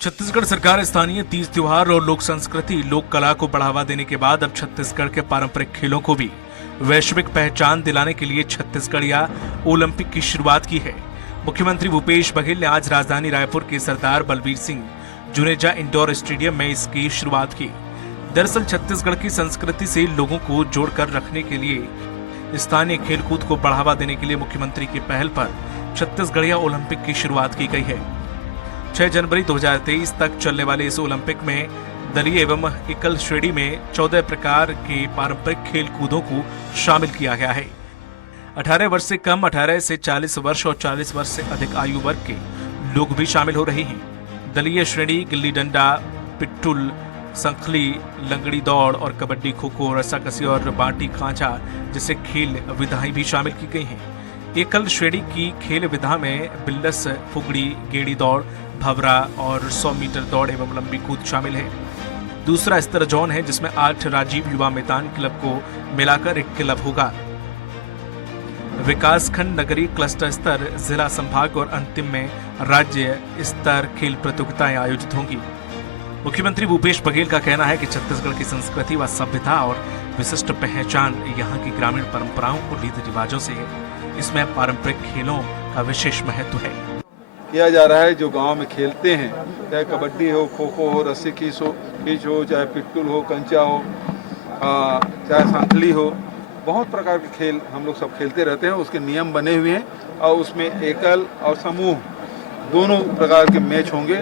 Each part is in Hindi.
छत्तीसगढ़ सरकार स्थानीय तीज त्योहार और लोक संस्कृति लोक कला को बढ़ावा देने के बाद अब छत्तीसगढ़ के पारंपरिक खेलों को भी वैश्विक पहचान दिलाने के लिए छत्तीसगढ़िया ओलंपिक की शुरुआत की है। मुख्यमंत्री भूपेश बघेल ने आज राजधानी रायपुर के सरदार बलबीर सिंह जुनेजा इंडोर स्टेडियम में इसकी शुरुआत की। दरअसल छत्तीसगढ़ की संस्कृति से लोगों को जोड़कर रखने के लिए स्थानीय खेलकूद को बढ़ावा देने के लिए मुख्यमंत्री की पहल पर छत्तीसगढ़िया ओलंपिक की शुरुआत की गई है। 6 जनवरी 2023 तक चलने वाले इस ओलंपिक में दलीय एवं एकल श्रेणी में 14 प्रकार के पारंपरिक खेल कूदों को शामिल किया गया है। 18 वर्ष से कम, 18 से 40 वर्ष और 40 वर्ष से अधिक आयु वर्ग के लोग भी शामिल हो रहे हैं। दलीय श्रेणी गिल्ली डंडा, पिट्ठुल, संखली, लंगड़ी दौड़ और कबड्डी, खो खो, रस्साकसी और बाटी खांचा जैसे खेल विधाएं भी शामिल की गई हैं। एकल श्रेणी की खेल विधा में बिल्लस, फुगड़ी, गेड़ी दौड़, भवरा और 100 मीटर दौड़ एवं लंबी कूद शामिल है। दूसरा स्तर जोन है जिसमें 8 राजीव युवा मैदान क्लब को मिलाकर एक क्लब होगा। विकासखंड, नगरीय, क्लस्टर स्तर, जिला, संभाग और अंतिम में राज्य स्तर खेल प्रतियोगिताएं आयोजित होंगी। मुख्यमंत्री भूपेश बघेल का कहना है कि छत्तीसगढ़ की संस्कृति व सभ्यता और विशिष्ट पहचान यहाँ की ग्रामीण परंपराओं और रीति रिवाजों से है। इसमें पारंपरिक खेलों का विशेष महत्व है। किया जा रहा है जो गांव में खेलते हैं, चाहे कबड्डी हो, खो खो हो, रस्सी खींच हो, चाहे पिट्टुल हो, कंचा हो, चाहे सांखली हो, बहुत प्रकार के खेल हम लोग सब खेलते रहते हैं। उसके नियम बने हुए हैं और उसमें एकल और समूह दोनों प्रकार के मैच होंगे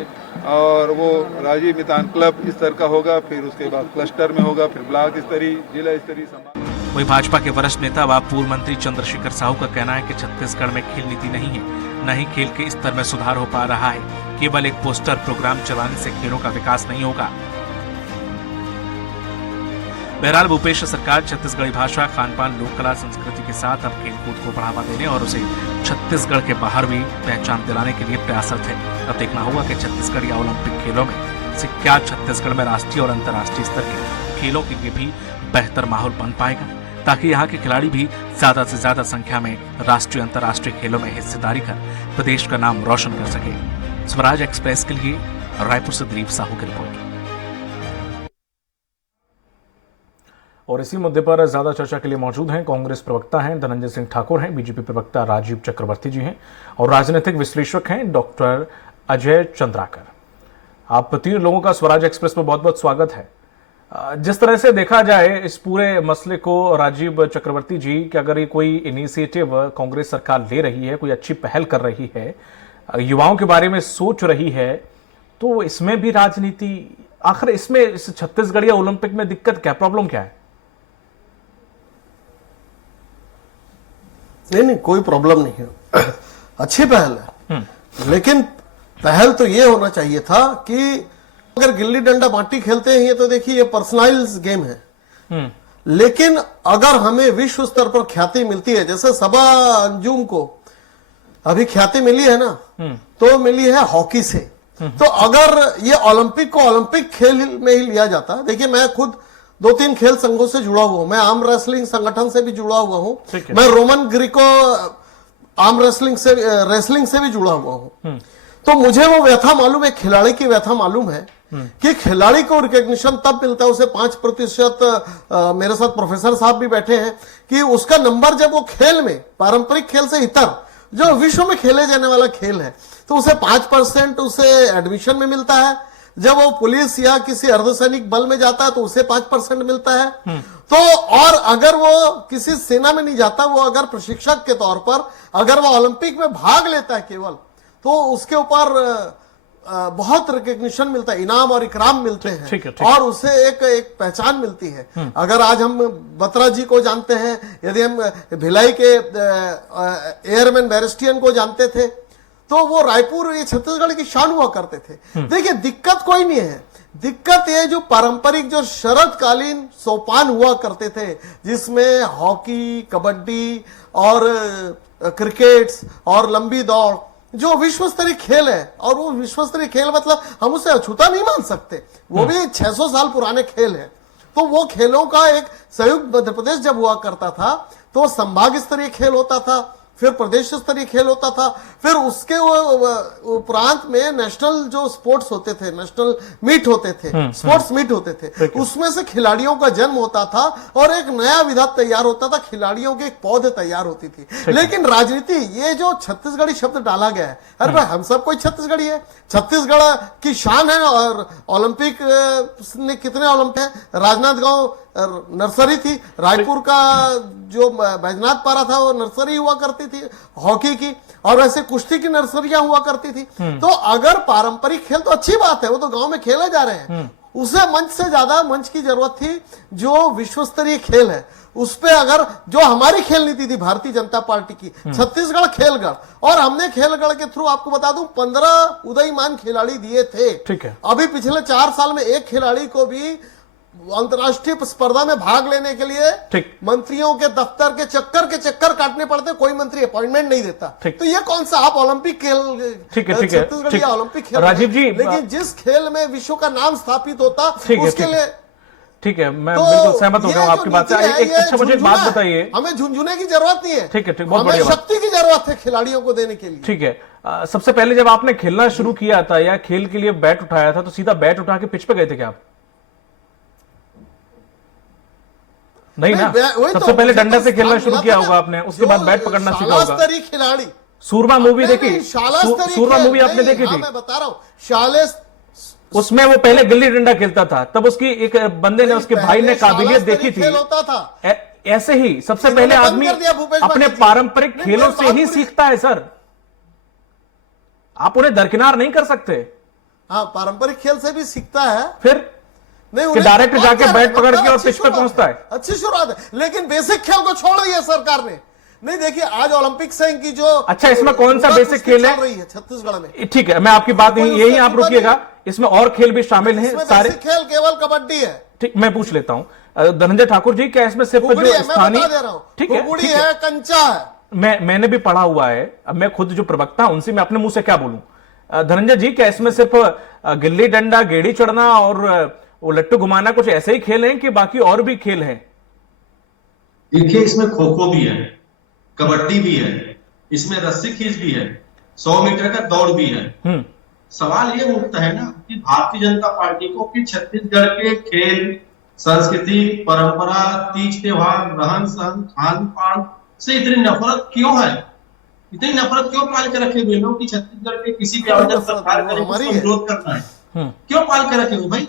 और वो राजीव मैदान क्लब स्तर का होगा, फिर उसके बाद क्लस्टर में होगा, फिर ब्लॉक स्तरीय, जिला स्तरीय, संभाग। वहीं भाजपा के वरिष्ठ नेता व पूर्व मंत्री चंद्रशेखर साहू का कहना है कि छत्तीसगढ़ में खेल नीति नहीं है, न ही खेल के स्तर में सुधार हो पा रहा है। केवल एक पोस्टर प्रोग्राम चलाने से खेलों का विकास नहीं होगा। बहरहाल भूपेश सरकार छत्तीसगढ़ी भाषा, खान-पान, लोक कला, संस्कृति के साथ अब खेलकूद को बढ़ावा देने और उसे छत्तीसगढ़ के बाहर भी पहचान दिलाने के लिए प्रयासरत है। अब देखना होगा कि छत्तीसगढ़ या ओलंपिक खेलों में से क्या छत्तीसगढ़ में राष्ट्रीय और अंतर्राष्ट्रीय स्तर के खेलों के लिए भी बेहतर माहौल बन पाएगा, ताकि यहाँ के खिलाड़ी भी ज्यादा से ज्यादा संख्या में राष्ट्रीय अंतर्राष्ट्रीय खेलों में हिस्सेदारी कर प्रदेश का नाम रोशन कर सके। स्वराज एक्सप्रेस के लिए रायपुर से दिलीप साहू की रिपोर्ट। और इसी मुद्दे पर ज्यादा चर्चा के लिए मौजूद हैं कांग्रेस प्रवक्ता हैं धनंजय सिंह ठाकुर हैं, बीजेपी प्रवक्ता राजीव चक्रवर्ती जी हैं और राजनीतिक विश्लेषक हैं डॉक्टर अजय चंद्राकर। आप तीन लोगों का स्वराज एक्सप्रेस में बहुत बहुत स्वागत है। जिस तरह से देखा जाए इस पूरे मसले को राजीव चक्रवर्ती जी कि अगर ये कोई इनिशिएटिव कांग्रेस सरकार ले रही है, कोई अच्छी पहल कर रही है, युवाओं के बारे में सोच रही है, तो इसमें भी राजनीति, आखिर इसमें इस छत्तीसगढ़ या ओलंपिक में दिक्कत क्या, प्रॉब्लम क्या है? नहीं, कोई प्रॉब्लम नहीं है। अच्छी पहल है, लेकिन पहल तो ये होना चाहिए था कि अगर गिल्ली डंडा बाटी खेलते हैं तो देखिए ये पर्सनलाइज गेम है, लेकिन अगर हमें विश्व स्तर पर ख्याति मिलती है, जैसे सबा अंजुम को अभी ख्याति मिली है ना, तो मिली है हॉकी से। तो अगर ये ओलंपिक को ओलंपिक खेल में ही लिया जाता, देखिए मैं खुद 2-3 खेल संघों से जुड़ा हुआ हूं, मैं आर्म रेसलिंग संगठन से भी जुड़ा हुआ हूं, मैं रोमन ग्रीको आर्म रेसलिंग से भी जुड़ा हुआ हूं। तो मुझे वो व्यथा मालूम है, खिलाड़ी की व्यथा मालूम है कि खिलाड़ी को रिकॉग्निशन तब मिलता है, उसे 5%, मेरे साथ प्रोफेसर साहब भी बैठे हैं, कि उसका नंबर जब वो खेल में, पारंपरिक खेल से इतर जो विश्व में खेले जाने वाला खेल है, तो उसे 5% उसे एडमिशन में मिलता है। जब वो पुलिस या किसी अर्धसैनिक बल में जाता है तो उसे 5% मिलता है। तो और अगर वो किसी सेना में नहीं जाता, वो अगर प्रशिक्षक के तौर पर अगर वो ओलंपिक में भाग लेता है केवल, तो उसके ऊपर बहुत रिकॉग्निशन मिलता है, इनाम और इकराम मिलते हैं। ठीक है। और उसे एक पहचान मिलती है। अगर आज हम बत्रा जी को जानते हैं, यदि हम भिलाई के एयरमैन बैरिस्टियन को जानते थे, तो वो रायपुर, ये छत्तीसगढ़ की शान हुआ करते थे। देखिए दिक्कत कोई नहीं है, दिक्कत ये जो पारंपरिक जो शरदकालीन सोपान हुआ करते थे, जिसमें हॉकी, कबड्डी और क्रिकेट और लंबी दौड़, जो विश्व स्तरीय खेल है, और वो विश्व स्तरीय खेल मतलब हम उसे अछूता नहीं मान सकते, वो भी 600 साल पुराने खेल है। तो वो खेलों का एक संयुक्त मध्य प्रदेश जब हुआ करता था तो संभाग स्तरीय खेल होता था, फिर प्रदेश स्तरीय खेल होता था, फिर उसके उपरांत में नेशनल जो स्पोर्ट्स होते थे, नेशनल मीट होते थे, स्पोर्ट्स मीट होते थे, उसमें से खिलाड़ियों का जन्म होता था और एक नया विधा तैयार होता था, खिलाड़ियों की एक पौध तैयार होती थी। लेकिन राजनीति, ये जो छत्तीसगढ़ी शब्द डाला गया है, अरे भाई हम सब कोई छत्तीसगढ़ी है, छत्तीसगढ़ की शान है। और ओलंपिक ने कितने ओलंपिक हैं, राजनांदगांव नर्सरी थी, रायपुर का जो बैजनाथ पारा था वो नर्सरी हुआ करती थी हॉकी की, और वैसे कुश्ती की नर्सरियां हुआ करती थी। तो अगर पारंपरिक खेल तो अच्छी बात है, वो तो गांव में खेले जा रहे हैं, उसे मंच से ज्यादा मंच की जरूरत थी जो विश्व स्तरीय खेल है उस पे। अगर जो हमारी खेल नीति थी भारतीय जनता पार्टी की, छत्तीसगढ़ खेलगढ़, और हमने खेलगढ़ के थ्रू आपको बता दूं 15 उदयमान खिलाड़ी दिए थे। ठीक है। अभी पिछले 4 साल में एक खिलाड़ी को भी अंतर्राष्ट्रीय स्पर्धा में भाग लेने के लिए मंत्रियों के दफ्तर के चक्कर काटने पड़ते, कोई मंत्री अपॉइंटमेंट नहीं देता। तो ये कौन सा आप ओलंपिक खेल, छत्तीसगढ़ या ओलंपिक खेल, राजीव जी, लेकिन जिस खेल में विश्व का नाम स्थापित होता उसके लिए ठीक है, मैं बिल्कुल सहमत हो गया हूं आपकी बात से। अच्छा मुझे एक बात बताइए, हमें झुंझुने की जरूरत नहीं है। ठीक है, बहुत हमें बढ़िया, शक्ति की जरूरत है खिलाड़ियों को देने के लिए। ठीक है। सबसे पहले जब आपने खेलना शुरू किया था या खेल के लिए बैट उठाया था, तो सीधा बैट उठा के पिच पे गए थे क्या आप? नहीं ना, सबसे पहले डंडा से खेलना शुरू किया होगा आपने, उसके बाद बैट पकड़ना सीखा होगा। खिलाड़ी सूरमा मूवी देखी, सूरमा मूवी आपने देखी थी? मैं बता रहा हूँ, शालेय, उसमें वो पहले गिल्ली डंडा खेलता था, तब उसकी एक बंदे ने, उसके भाई ने काबिलियत देखी थी। होता था ऐसे ही सबसे पहले आदमी अपने पारंपरिक खेलों से ही सीखता है सर, आप उन्हें दरकिनार नहीं कर सकते। हाँ, पारंपरिक खेल से भी सीखता है, फिर नहीं कि डायरेक्ट जाके बैट पकड़ के और पिच पे पहुंचता है। अच्छी शुरुआत है, लेकिन बेसिक खेल को छोड़ दिया सरकार ने। नहीं, देखिए आज ओलंपिक संघ की जो, अच्छा इसमें कौन सा बेसिक खेल है छत्तीसगढ़ में? ठीक है, मैं आपकी बात यही आप रुकिएगा, इसमें और खेल भी शामिल हैं सारे। खेल केवल कबड्डी है। ठीक, मैं पूछ लेता हूं धनंजय ठाकुर जी, क्या इसमें सिर्फ जो स्थानीय, ठीक है, कंचा है, मैंने भी पढ़ा हुआ है, अब मैं खुद जो प्रवक्ता उनसे मैं अपने मुंह से क्या बोलूं। धनंजय जी, क्या इसमें सिर्फ गिल्ली डंडा, गेड़ी चढ़ना और वो लट्टू घुमाना कुछ ऐसे ही खेल हैं कि बाकी और भी खेल हैं? देखिए, इसमें खो खो भी है, कबड्डी भी है, इसमें रस्सी खींच भी है, 100 मीटर का दौड़ भी है। सवाल ये उठता है ना कि भारतीय जनता पार्टी को कि छत्तीसगढ़ के खेल, संस्कृति, परंपरा, तीज त्योहार, रहन सहन, खान पान से इतनी नफरत क्यों है? इतनी नफरत क्यों पाल के रखे हुए लोग कि छत्तीसगढ़ के किसी भी आयोजन सरकार का विरोध करना है? क्यों पाल के रखे हुए भाई?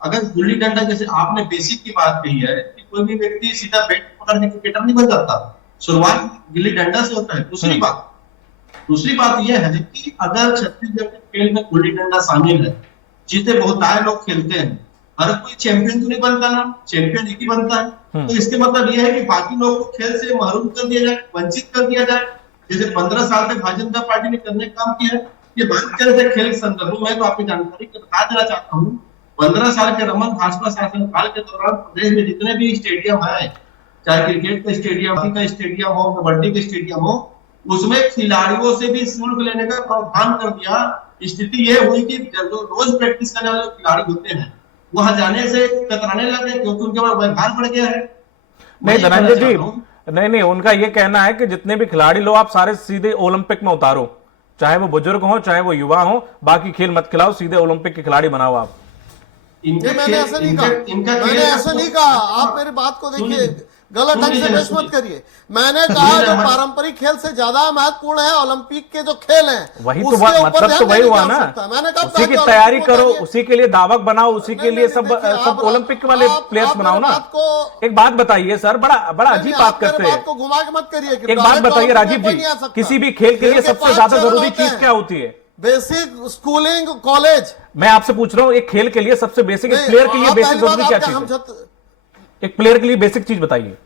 अगर गुल्ली डंडा, जैसे आपने बेसिक की बात कही है कि कोई भी व्यक्ति सीधा बैट पकड़ के क्रिकेटर नहीं बन जाता, शुरुआत गिल्ली डंडा से होता है। दूसरी बात यह है कि अगर छत्तीसगढ़ के खेल में गुल्ली डंडा शामिल है, जिसे बहुतायत लोग खेलते हैं, हर कोई चैंपियन तो नहीं बनता ना, चैंपियन एक ही बनता है। तो इसके मतलब यह है कि बाकी लोगों को खेल से महरूम कर दिया जाए, वंचित कर दिया जाए। जैसे 15 साल तक भारतीय जनता पार्टी ने करने का काम किया है। ये बात करते खेल के संदर्भ में, तो आपकी जानकारी बता देना चाहता हूँ, 15 साल के रमन भाजपा शासन काल के दौरान प्रदेश में जितने भी स्टेडियम है, चाहे क्रिकेट का स्टेडियम, हॉकी का स्टेडियम हो, कबड्डी का स्टेडियम हो, उसमें खिलाड़ियों से भी शुल्क लेने का प्रावधान कर दिया। स्थिति यह हुई कि जो रोज प्रैक्टिस करने वाले खिलाड़ी होते हैं, वहां जाने से कतराने लगे क्योंकि उनके पास व्यवहार बढ़ गया है। नहीं धनंजय जी, नहीं, उनका ये कहना है कि जितने भी खिलाड़ी लो आप सारे सीधे ओलंपिक में उतारो, चाहे वो बुजुर्ग हो चाहे वो युवा हो, बाकी खेल मत खिलाओ, सीधे ओलंपिक के खिलाड़ी बनाओ आप। मैंने ऐसा नहीं कहा, मैंने ऐसा नहीं कहा, आप मेरी बात को देखिए, गलत ढंग से पेश मत करिए। मैंने कहा जो पारंपरिक खेल से ज्यादा महत्वपूर्ण है ओलंपिक के जो खेल हैं, वही तो मतलब तो वही हुआ ना, मैंने कहा उसी की तैयारी करो, उसी के लिए दावक बनाओ, उसी के लिए सब ओलंपिक वाले प्लेयर्स बनाओ ना। एक बात बताइए सर, बड़ा अजीब बात करते हैं, घुमा के मत करिए। एक बात बताइए राजीव जी, किसी भी खेल के लिए सबसे ज्यादा जरूरी चीज क्या होती है? Basic schooling, college. मैं आपसे पूछ रहा हूँ, एक खेल के लिए सबसे बेसिक, एक प्लेयर के लिए बेसिक जरूरी क्या चीज है? एक प्लेयर के लिए बेसिक चीज बताइए।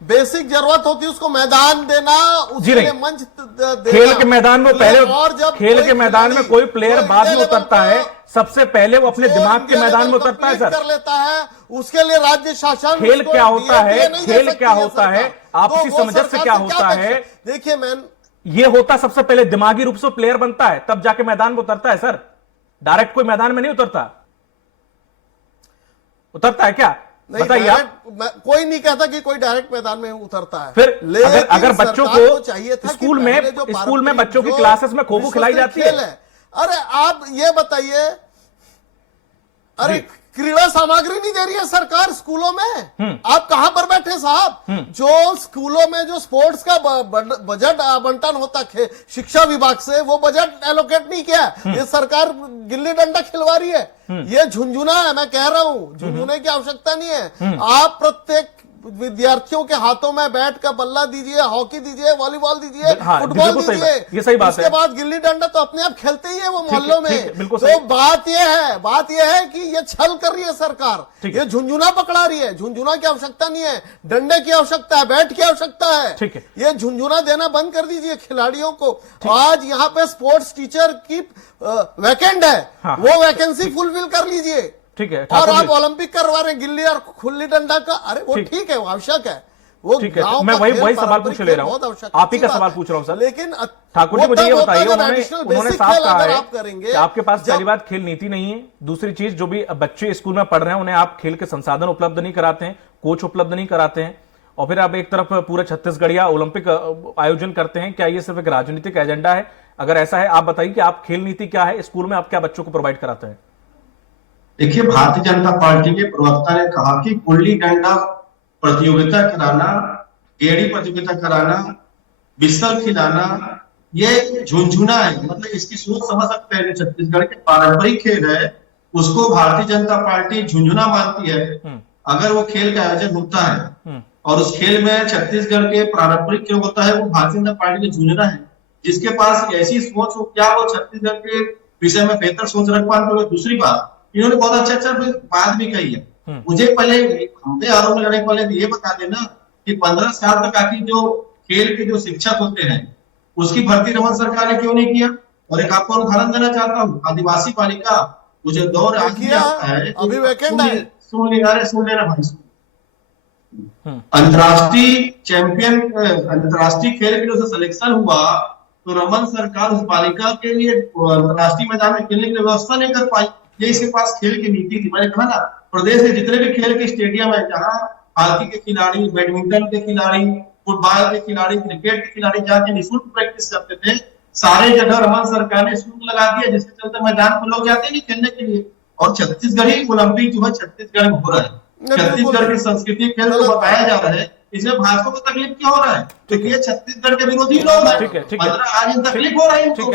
बेसिक जरूरत होती है उसको मैदान देना, उसके लिए मंच देना। खेल के मैदान में पहले, और जब खेल के मैदान में कोई प्लेयर बाद में उतरता है, सबसे पहले वो अपने दिमाग के मैदान में उतरता है सर, कर लेता है। उसके लिए राज्य शासन, खेल क्या होता है, खेल क्या होता है, आपसी समझ से क्या होता है? देखिए ये होता सबसे पहले दिमागी रूप से प्लेयर बनता है, तब जाके मैदान में उतरता है सर। डायरेक्ट कोई मैदान में नहीं उतरता है क्या? नहीं, बताइए आप। कोई नहीं कहता कि कोई डायरेक्ट मैदान में उतरता है। फिर अगर बच्चों को चाहिए था स्कूल में बच्चों की क्लासेस में खो खो खिलाई जाती है। अरे आप ये बताइए, अरे क्रीड़ा सामग्री नहीं दे रही है सरकार स्कूलों में। आप कहां पर बैठे साहब? जो स्कूलों में जो स्पोर्ट्स का बजट आवंटन होता है शिक्षा विभाग से, वो बजट एलोकेट नहीं किया। ये सरकार गिल्ली डंडा खिलवा रही है। ये झुंझुना है, मैं कह रहा हूं, झुंझुने की आवश्यकता नहीं है। आप प्रत्येक विद्यार्थियों के हाथों में बैट का बल्ला दीजिए, हॉकी दीजिए, वॉलीबॉल दीजिए, फुटबॉल दीजिए, ये सही बात है। उसके बाद गिल्ली डंडा तो अपने आप खेलते ही है वो मोहल्लों में। बिल्कुल तो बात यह है कि ये छल कर रही है सरकार, ये झुंझुना पकड़ा रही है। झुंझुना की आवश्यकता नहीं है, डंडे की आवश्यकता है, बैट की आवश्यकता है। ठीक है, ये झुंझुना देना बंद कर दीजिए खिलाड़ियों को। आज यहाँ पे स्पोर्ट्स टीचर की वैकेंट है, वो वैकेंसी फुलफिल कर लीजिए। ठीक है, और आप ओलंपिक करवा रहे गिल्ली और खुली डंडा का, अरे वो ठीक है, वो आवश्यक है, वो ठीक है। मैं वही सवाल पूछ ले रहा हूँ, आप ही का सवाल पूछ रहा हूँ सर। लेकिन ठाकुर जी मुझे ये बताइए, उन्होंने साफ कहा है कि आपके पास पहली बात खेल नीति नहीं है, दूसरी चीज जो भी बच्चे स्कूल में पढ़ रहे हैं उन्हें आप खेल के संसाधन उपलब्ध नहीं कराते हैं, कोच उपलब्ध नहीं कराते हैं, और फिर आप एक तरफ पूरे छत्तीसगढ़िया ओलंपिक आयोजन करते हैं। क्या ये सिर्फ एक राजनीतिक एजेंडा है? अगर ऐसा है आप बताइए कि आप खेल नीति क्या है, स्कूल में आप क्या बच्चों को प्रोवाइड कराते हैं? देखिए, भारतीय जनता पार्टी के प्रवक्ता ने कहा कि गुल्ली डंडा प्रतियोगिता कराना, गेड़ी प्रतियोगिता कराना, बिस्सल खिलाना, ये झुंझुना है। मतलब इसकी सोच समझ सकते हैं, छत्तीसगढ़ के पारंपरिक खेल है, उसको भारतीय जनता पार्टी झुंझुना मानती है। अगर वो खेल का आयोजन होता है और उस खेल में छत्तीसगढ़ के पारंपरिक खेल होता है, वो भारतीय जनता पार्टी का झुंझुना है। जिसके पास ऐसी सोच हो, क्या वो छत्तीसगढ़ के विषय में बेहतर सोच रख पाते हैं? दूसरी बात, इन्होंने बहुत अच्छा बात भी कही है। मुझे पहले हमने आरोप लगाने के पहले ये बता देना कि 15 साल तक आखिर जो खेल के जो शिक्षक होते हैं उसकी भर्ती रमन सरकार ने क्यों नहीं किया? और एक आपको उदाहरण देना चाहता हूँ, आदिवासी बालिका, मुझे दौर आज भी आता है, अभी वैकेंट है, सुन लेना भाई। अंतरराष्ट्रीय चैंपियन, अंतरराष्ट्रीय खेल के लिए सिलेक्शन हुआ तो रमन सरकार उस बालिका के लिए अंतरराष्ट्रीय मैदान में खेलने की व्यवस्था नहीं कर पाई। ये इसके पास खेल की नीति थी। मैंने कहा ना, प्रदेश के जितने भी खेल के स्टेडियम है, जहाँ हॉकी के खिलाड़ी, बैडमिंटन के खिलाड़ी, फुटबॉल के खिलाड़ी, क्रिकेट के खिलाड़ी जाके निःशुल्क प्रैक्टिस करते थे, सारे जगह रमन सरकार ने शुल्क लगा दिया, जिसके चलते मैदान पर लोग जाते नहीं खेलने के लिए। और छत्तीसगढ़ी ओलंपिक जो है छत्तीसगढ़ में हो रहा है, छत्तीसगढ़ की संस्कृति खेल को बताया जा रहा है, इसमें भाजपा को तकलीफ क्या हो रहा है? क्योंकि ये छत्तीसगढ़ के विरोधी लोग हैं। आज तकलीफ हो रहा है इनको।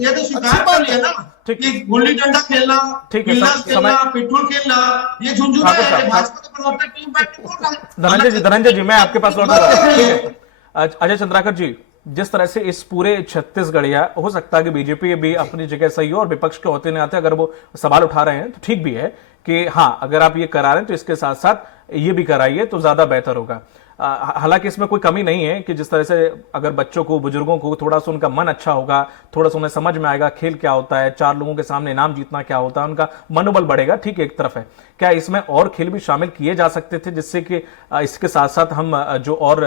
ये तो स्वीकार कर लिया ना कि गुल्ली डंडा खेलना, गिल्लास खेलना, पिट्ठूल खेलना, ये झुंझुना है। भाजपा के प्रवक्ता टीम बैठ बोल रहा है। धनंजय जी, मैं आपके पास लौट रहा हूं। अजय चंद्राकर जी, जिस तरह से इस पूरे छत्तीसगढ़िया, हो सकता है कि बीजेपी भी अपनी जगह सही हो और विपक्ष के होते नाते अगर वो सवाल उठा रहे हैं तो ठीक भी है कि हाँ, अगर आप ये करा रहे हैं तो इसके साथ साथ ये भी कराइए तो ज्यादा बेहतर होगा। हालांकि इसमें कोई कमी नहीं है कि जिस तरह से अगर बच्चों को, बुजुर्गों को थोड़ा सा उनका मन अच्छा होगा, थोड़ा सा उन्हें समझ में आएगा खेल क्या होता है, 4 लोगों के सामने इनाम जीतना क्या होता है, उनका मनोबल बढ़ेगा। ठीक है, एक तरफ है। क्या इसमें और खेल भी शामिल किए जा सकते थे जिससे कि इसके साथ साथ हम जो और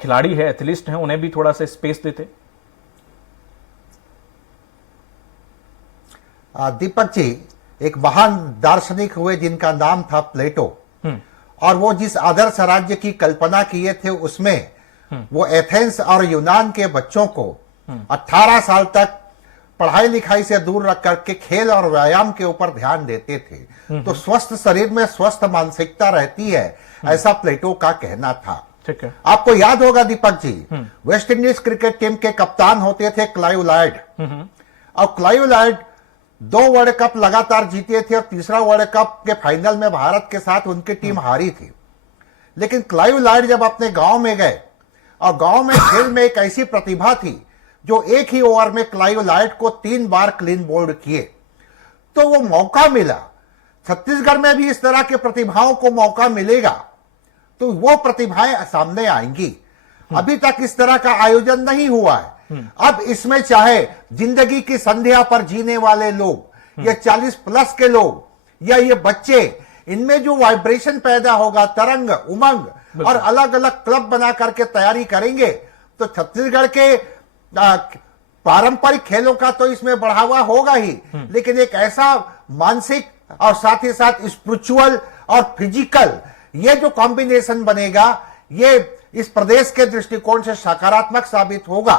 खिलाड़ी है, एथलीट हैं, उन्हें भी थोड़ा सा स्पेस देते? दीपक जी, एक महान दार्शनिक हुए जिनका नाम था प्लेटो, और वो जिस आदर्श राज्य की कल्पना किए थे उसमें वो एथेंस और यूनान के बच्चों को 18 साल तक पढ़ाई लिखाई से दूर रख करके खेल और व्यायाम के ऊपर ध्यान देते थे। तो स्वस्थ शरीर में स्वस्थ मानसिकता रहती है, ऐसा प्लेटो का कहना था। ठीक है। आपको याद होगा Deepak ji, West Indies cricket team के कप्तान होते थे क्लाइव लॉयड, और क्लाइव लॉयड 2 वर्ल्ड कप लगातार जीते थे और तीसरा वर्ल्ड कप के फाइनल में भारत के साथ उनकी टीम हारी थी। लेकिन क्लाइव लॉयड जब अपने गांव में गए और गांव में खेल में एक ऐसी प्रतिभा थी जो एक ही ओवर में क्लाइव लॉयड को 3 बार क्लीन बोल्ड किए, तो वो मौका मिला। छत्तीसगढ़ में भी इस तरह के प्रतिभाओं को मौका मिलेगा तो वो प्रतिभाएं सामने आएंगी। अभी तक इस तरह का आयोजन नहीं हुआ है। अब इसमें चाहे जिंदगी की संध्या पर जीने वाले लोग, या 40 प्लस के लोग, या ये बच्चे, इनमें जो वाइब्रेशन पैदा होगा, तरंग, उमंग, और अलग अलग क्लब बना करके तैयारी करेंगे तो छत्तीसगढ़ के पारंपरिक खेलों का तो इसमें बढ़ावा होगा ही, लेकिन एक ऐसा मानसिक और साथ ही साथ स्पिरिचुअल और फिजिकल, ये जो कॉम्बिनेशन बनेगा ये इस प्रदेश के दृष्टिकोण से सकारात्मक साबित होगा।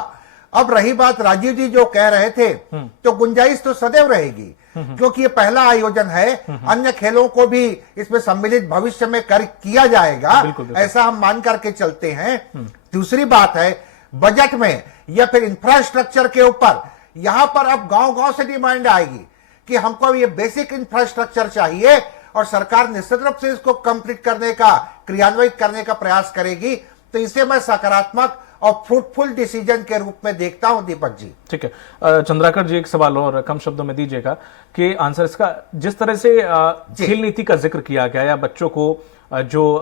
अब रही बात राजीव जी जो कह रहे थे, तो गुंजाइश तो सदैव रहेगी, क्योंकि ये पहला आयोजन है, अन्य खेलों को भी इसमें सम्मिलित भविष्य में किया जाएगा, ऐसा हम मान करके चलते हैं। दूसरी बात है बजट में या फिर इंफ्रास्ट्रक्चर के ऊपर, यहां पर अब गांव-गांव से डिमांड आएगी कि हमको ये बेसिक इंफ्रास्ट्रक्चर चाहिए, और सरकार निश्चित रूप से इसको कंप्लीट करने का, क्रियान्वित करने का प्रयास करेगी। तो इसे मैं सकारात्मक और फ्रूटफुल डिसीजन के रूप में देखता हूं दीपक जी। ठीक है चंद्राकर जी, एक सवाल और कम शब्दों में दीजिएगा कि आंसर इसका, जिस तरह से खेल नीति का जिक्र किया गया या बच्चों को जो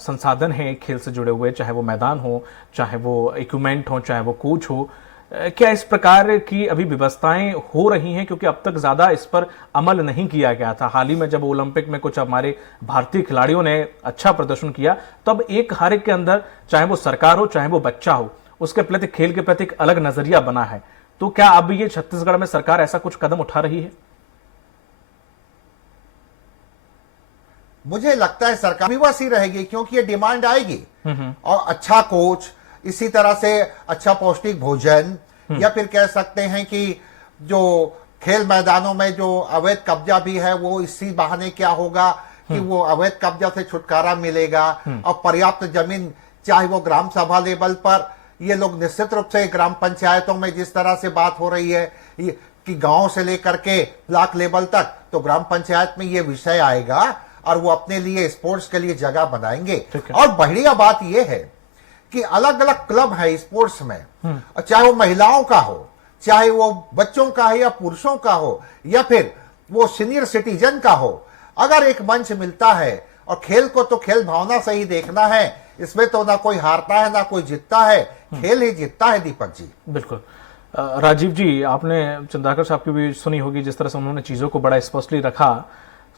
संसाधन है खेल से जुड़े हुए, चाहे वो मैदान हो, चाहे वो इक्विपमेंट हो, चाहे वो कोच हो, क्या इस प्रकार की अभी व्यवस्थाएं हो रही हैं? क्योंकि अब तक ज्यादा इस पर अमल नहीं किया गया था। हाल ही में जब ओलंपिक में कुछ हमारे भारतीय खिलाड़ियों ने अच्छा प्रदर्शन किया, तब एक हर एक के अंदर, चाहे वो सरकार हो चाहे वो बच्चा हो, उसके प्रति, खेल के प्रति एक अलग नजरिया बना है। तो क्या अब ये छत्तीसगढ़ में सरकार ऐसा कुछ कदम उठा रही है? मुझे लगता है सरकार विवश रहेगी, क्योंकि ये डिमांड आएगी, और अच्छा कोच, इसी तरह से अच्छा पौष्टिक भोजन, या फिर कह सकते हैं कि जो खेल मैदानों में जो अवैध कब्जा भी है, वो इसी बहाने क्या होगा कि वो अवैध कब्जा से छुटकारा मिलेगा, और पर्याप्त जमीन, चाहे वो ग्राम सभा लेवल पर, ये लोग निश्चित रूप से ग्राम पंचायतों में जिस तरह से बात हो रही है कि गांव से लेकर के ब्लॉक लेवल तक, तो ग्राम पंचायत में ये विषय आएगा और वो अपने लिए स्पोर्ट्स के लिए जगह बनाएंगे। और बढ़िया बात ये है कि अलग अलग क्लब है स्पोर्ट्स में, चाहे वो महिलाओं का हो, चाहे वो बच्चों का है या पुरुषों का हो, या फिर वो सीनियर सिटीजन का हो, अगर एक मंच मिलता है, और खेल को तो खेल भावना से ही देखना है, इसमें तो ना कोई हारता है ना कोई जीतता है, खेल ही जीतता है दीपक जी। बिल्कुल। राजीव जी, आपने चंद्राकर साहब की भी सुनी होगी, जिस तरह से उन्होंने चीजों को बड़ा स्पष्टली रखा।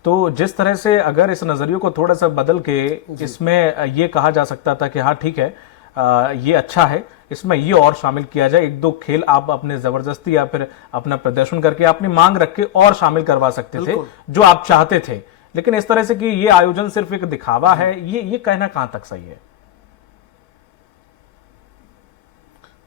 तो जिस तरह से अगर इस नजरिए को थोड़ा सा बदल के इसमें ये कहा जा सकता था कि हाँ ठीक है, ये अच्छा है, इसमें ये और शामिल किया जाए, एक दो खेल आप अपने जबरदस्ती या फिर अपना प्रदर्शन करके अपनी मांग रख के और शामिल करवा सकते थे, जो आप चाहते थे। लेकिन इस तरह से कि ये आयोजन सिर्फ एक दिखावा है, ये कहना कहां तक सही है?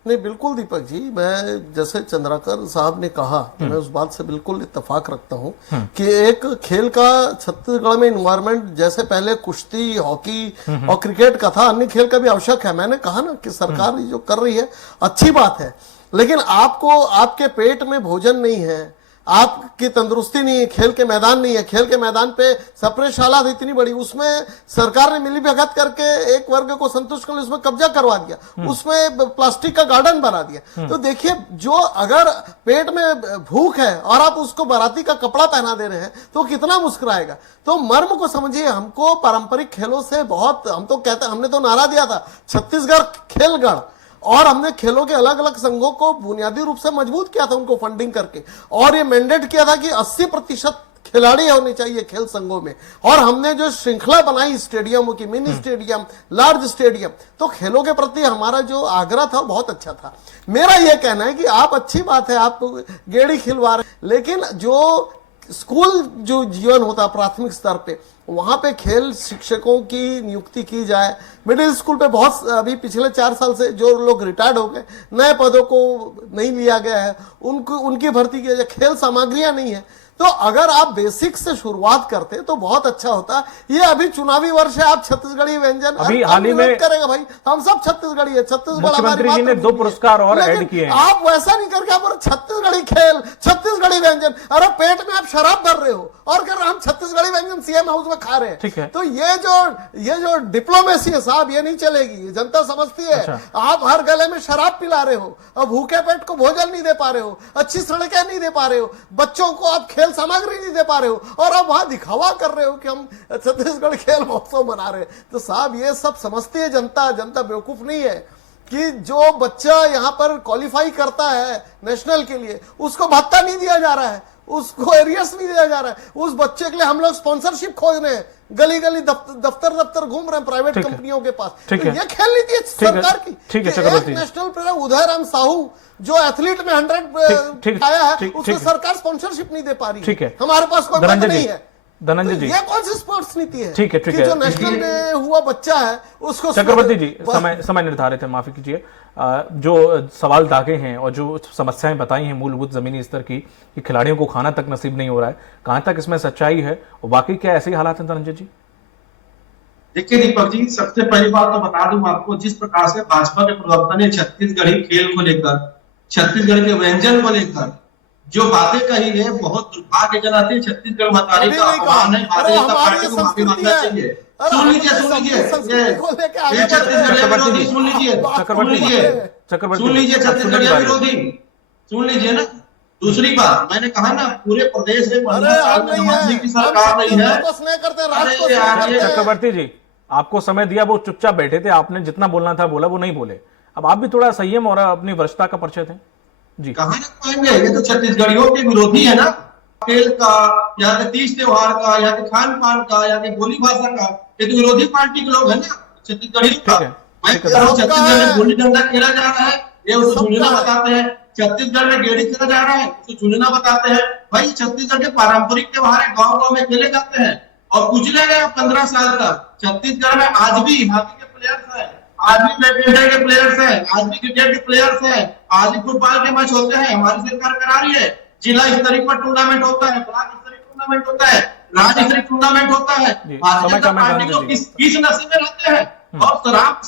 नहीं, बिल्कुल दीपक जी, मैं जैसे चंद्राकर साहब ने कहा, मैं उस बात से बिल्कुल इत्तेफाक रखता हूं कि एक खेल का छत्तीसगढ़ में इन्वायरमेंट, जैसे पहले कुश्ती, हॉकी और क्रिकेट का था, अन्य खेल का भी आवश्यक है। मैंने कहा ना कि सरकार जो कर रही है अच्छी बात है, लेकिन आपको, आपके पेट में भोजन नहीं है, आपकी तंदुरुस्ती नहीं है, खेल के मैदान नहीं है, खेल के मैदान पे सेपरेट शाला इतनी बड़ी, उसमें सरकार ने मिली भगत करके एक वर्ग को संतुष्ट कर उसमें कब्जा करवा दिया, उसमें प्लास्टिक का गार्डन बना दिया। तो देखिए, जो अगर पेट में भूख है और आप उसको बाराती का कपड़ा पहना दे रहे हैं तो कितना मुस्कुराएगा। तो मर्म को समझिए, हमको पारंपरिक खेलों से बहुत, हम तो कहते, हमने तो नारा दिया था छत्तीसगढ़ खेलगढ़, और हमने खेलों के अलग अलग संघों को बुनियादी रूप से मजबूत किया था, उनको फंडिंग करके, और ये मैंडेट किया था कि 80% खिलाड़ी होने चाहिए खेल संघों में। और हमने जो श्रृंखला बनाई स्टेडियमों की, मिनी स्टेडियम, लार्ज स्टेडियम, तो खेलों के प्रति हमारा जो आग्रह था बहुत अच्छा था। मेरा यह कहना है कि आप, अच्छी बात है आप गेड़ी खिलवा रहे, लेकिन जो स्कूल जो जीवन होता प्राथमिक स्तर पे, वहां पे खेल शिक्षकों की नियुक्ति की जाए। मिडिल स्कूल पे बहुत, अभी पिछले 4 साल से जो लोग रिटायर्ड हो गए, नए पदों को नहीं लिया गया है, उनकी भर्ती किया जाए। खेल सामग्रियां नहीं है, तो अगर आप बेसिक से शुरुआत करते तो बहुत अच्छा होता। ये अभी चुनावी वर्ष है, आप छत्तीसगढ़ी व्यंजन अभी हाल ही में करेगा भाई, हम सब छत्तीसगढ़ी है, छत्तीसगढ़ मुख्यमंत्री जी ने 2 पुरस्कार और ऐड किए हैं। आप वैसा नहीं करके आप छत्तीसगढ़ी खेल, छत्तीसगढ़ी व्यंजन, अरे पेट में आप शराब भर रहे हो और कर हम छत्तीसगढ़ी व्यंजन सीएम हाउस में खा रहे हैं। ठीक है। तो ये जो डिप्लोमेसी है साहब, ये नहीं चलेगी, जनता समझती है। अच्छा। आप हर गले में शराब पिला रहे हो, अब भूखे पेट को भोजन नहीं दे पा रहे हो, अच्छी सड़कें नहीं दे पा रहे हो, बच्चों को आप खेल सामग्री नहीं दे पा रहे हो, और अब वहां दिखावा कर रहे हो कि हम छत्तीसगढ़ खेल महोत्सव मना रहे हैं। तो साहब ये सब समझती है जनता बेवकूफ नहीं है कि जो बच्चा यहाँ पर क्वालिफाई करता है नेशनल के लिए, उसको भत्ता नहीं दिया जा रहा है, उसको एरियस नहीं दिया जा रहा है। उस बच्चे के लिए हम लोग स्पॉन्सरशिप खोज रहे हैं, गली गली दफ्तर घूम रहे हैं प्राइवेट कंपनियों के पास। तो ये खेल नीति है सरकार की। एक नेशनल प्लेयर उदयराम साहू जो एथलीट में 100 आया है, उसको सरकार स्पॉन्सरशिप नहीं दे पा रही है। हमारे पास कोई बंद नहीं है। धनंजय जी, ये कौन सी स्पोर्ट्स नीति है? ठीक है, ठीक कि है। जो नेशनल डे हुआ बच्चा है उसको चक्रवर्ती जी, समय निर्धारित है, माफी कीजिए। जो सवाल दागे हैं और जो समस्याएं बताई हैं मूलभूत जमीनी स्तर की कि खिलाड़ियों को खाना तक नसीब नहीं हो रहा है, कहां तक इसमें सच्चाई है और वाकई क्या ऐसे ही हालात हैं धनंजय जी? देखिए दीपक जी, सबसे पहली बात तो बता दूं आपको, जिस प्रकार से भाजपा के प्रवक्ता ने छत्तीसगढ़ी खेल को लेकर, छत्तीसगढ़ के व्यंजन को लेकर जो बातें कही है, बहुत दुर्भाग्यजनक है। छत्तीसगढ़ मतारी का अपमान है। भारतीय जनता पार्टी को माफी मांगना चाहिए। सुन लीजिए, सुन लीजिए, ये छत्तीसगढ़ विरोधी, सुन लीजिए, सुन लीजिए छत्तीसगढ़ विरोधी, सुन लीजिए ना। दूसरी बात, मैंने कहा ना, पूरे प्रदेश में 15 साल में हिमाचल की सरकार नहीं है। चक्रवर्ती जी, आपको समय दिया, वो चुपचाप बैठे थे, आपने जितना बोलना था बोला, वो नहीं बोले। अब आप भी थोड़ा संयम और अपनी वरिष्ठता का परिचय दें जी। कहां रख पाएंगे? ये तो छत्तीसगढ़ियों के विरोधी है ना, खेल का, यहाँ के तीज त्योहार का, यहाँ के खान पान का, यहाँ के बोली भाषा का, ये तो विरोधी पार्टी के लोग है ना छत्तीसगढ़ियों का। मैं कह रहा हूँ छत्तीसगढ़ में गुल्ली डंडा खेला जा रहा है, ये उसको झुंझुना बताते हैं। छत्तीसगढ़ में गेड़ी खेला जा रहा है, उसको झुंझुना बताते हैं। भाई छत्तीसगढ़ के पारंपरिक त्योहार गाँव गाँव में खेले जाते हैं और कुचले गए 15 साल तक। छत्तीसगढ़ में आज भी हॉकी के प्लेयर्स है, आज भी बैडमिंटन के प्लेयर्स हैं, आज भी क्रिकेट के प्लेयर्स हैं, आज भी फुटबॉल के मैच होते हैं। हमारी सरकार करा रही है, जिला स्तरीय पर टूर्नामेंट होता है, ब्लॉक स्तरीय टूर्नामेंट होता है, राज्य स्तरीय टूर्नामेंट होता है। भारतीय जनता पार्टी को किस नशे में रहते हैं और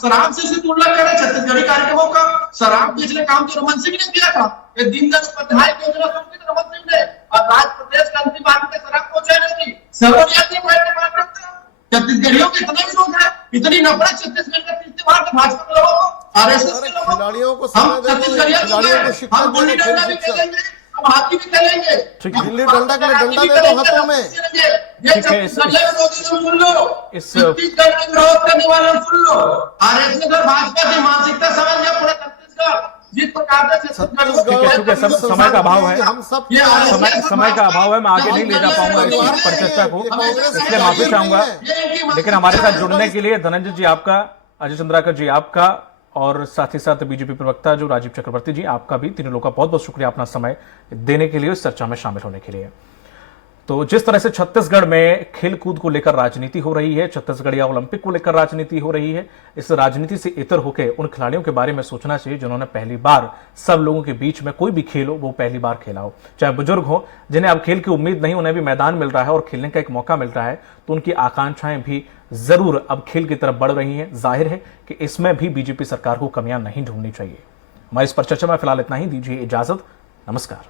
शराब से उसे तुलना कर रहे हैं छत्तीसगढ़ी कार्यक्रमों का। शराब पिछले काम तो रमन सिंह ने किया था, ये दीनदयाल उपाध्याय की योजना शुरू की रमन सिंह ने, और आज प्रदेश का अंतिम आदमी पे शराब पहुंचाने की सर्वव्यापी मांग करते हैं। छत्तीसगढ़ियों के इतना विरोध है, इतनी नफरत छत्तीसगढ़ के तीज त्योहार के भाजपा के लोगों को, आरएसएस के लोगों को। हम छत्तीसगढ़ियों को हम गुल्ली डंडा भी खेलेंगे, हम हॉकी भी खेलेंगे, गिल्ली डंडा के लिए डंडा दे दो हाथों में। ये छत्तीसगढ़ के विरोधी सुन लो, छत्तीसगढ़ के विरोध करने वाले सुन लो। आरएसएस और भाजपा की मानसिकता समझ गया पूरा छत्तीसगढ़। जिस प्रकार से समय का अभाव है, समय का अभाव है, मैं आगे नहीं ले जा पाऊंगा इस परिचर्चा को, इसलिए माफी चाहूंगा। लेकिन हमारे साथ जुड़ने के लिए धनंजय जी आपका, अजय चंद्राकर जी आपका, और साथ ही साथ बीजेपी प्रवक्ता जो राजीव चक्रवर्ती जी आपका भी, तीनों लोगों का बहुत बहुत शुक्रिया अपना समय देने के लिए, इस चर्चा में शामिल होने के लिए। तो जिस तरह से छत्तीसगढ़ में खेल कूद को लेकर राजनीति हो रही है, छत्तीसगढ़िया ओलंपिक को लेकर राजनीति हो रही है, इस राजनीति से इतर होकर उन खिलाड़ियों के बारे में सोचना चाहिए जिन्होंने पहली बार सब लोगों के बीच में कोई भी खेल हो वो पहली बार खेला हो, चाहे बुजुर्ग हो जिन्हें अब खेल की उम्मीद नहीं, उन्हें भी मैदान मिल रहा है और खेलने का एक मौका मिल रहा है, तो उनकी आकांक्षाएं भी जरूर अब खेल की तरफ बढ़ रही हैं। जाहिर है कि इसमें भी बीजेपी सरकार को कमियां नहीं ढूंढनी चाहिए। हमारी इस पर चर्चा में फिलहाल इतना ही, दीजिए इजाजत, नमस्कार।